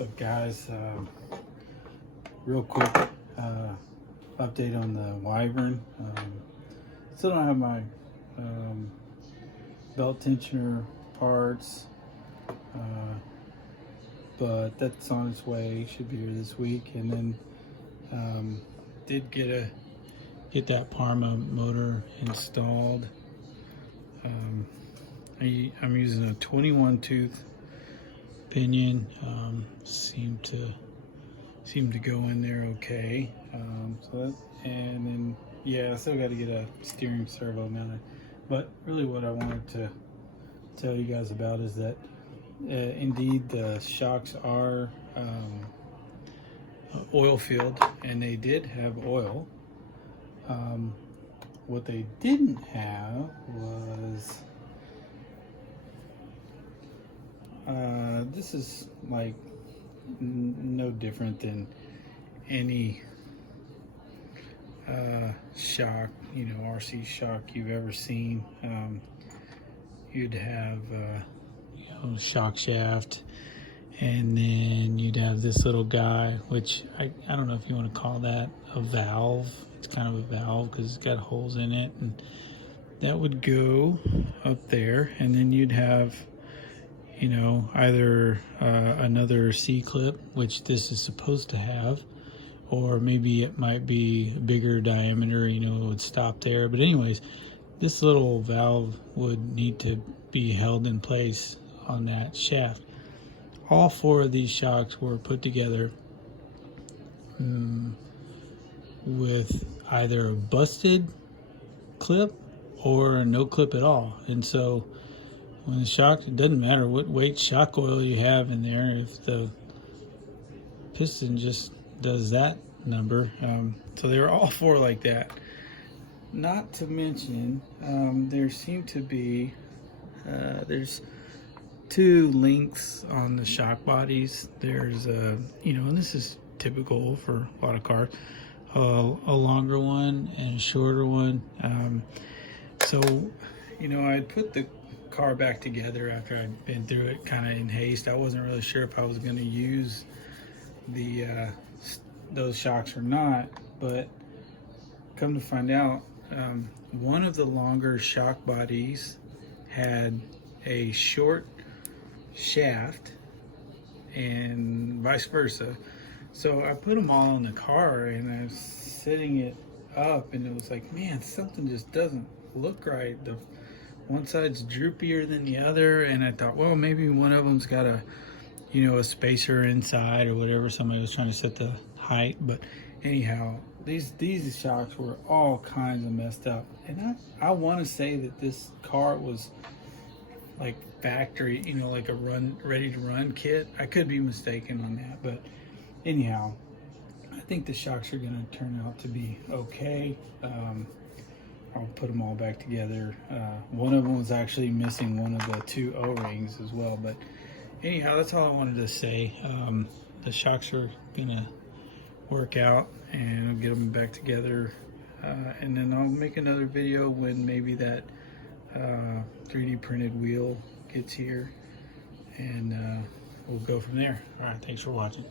What's up, guys? Real quick update on the Wyvern. Still don't have my belt tensioner parts, but that's on its way. Should be here this week. And then did get that Parma motor installed. I'm using a 21 tooth pinion. Seemed to go in there okay. And then I still got to get a steering servo mounted. But really, what I wanted to tell you guys about is that indeed the shocks are oil filled, and they did have oil. What they didn't have was this is like no different than any shock, RC shock you've ever seen. You'd have shock shaft, and then you'd have this little guy, which I don't know if you want to call that a valve. It's kind of a valve because it's got holes in it, and that would go up there, and then you'd have either another C-clip, which this is supposed to have, or maybe it might be a bigger diameter, it would stop there. But anyways, this little valve would need to be held in place on that shaft. All four of these shocks were put together with either a busted clip or no clip at all. And so when the shock, it doesn't matter what weight shock oil you have in there, if the piston just does that number. So they were all four like that. Not to mention, there seem to be, there's two links on the shock bodies. There's and this is typical for a lot of cars, a longer one and a shorter one. So I had put the car back together after I'd been through it kind of in haste. I wasn't really sure if I was going to use those shocks or not, but come to find out, one of the longer shock bodies had a short shaft and vice versa. So I put them all in the car, and I was setting it up, and it was like, man, something just doesn't look right. The one side's droopier than the other, and I thought, well, maybe one of them's got a spacer inside or whatever. Somebody was trying to set the height. But anyhow, these shocks were all kinds of messed up, and I want to say that this car was like factory, like a ready to run kit. I could be mistaken on that, but anyhow, I think the shocks are going to turn out to be okay. I'll put them all back together. One of them was actually missing one of the two O-rings as well. But anyhow, that's all I wanted to say. The shocks are gonna work out, and I'll get them back together. And then I'll make another video when maybe that 3D printed wheel gets here, and we'll go from there. All right, thanks for watching.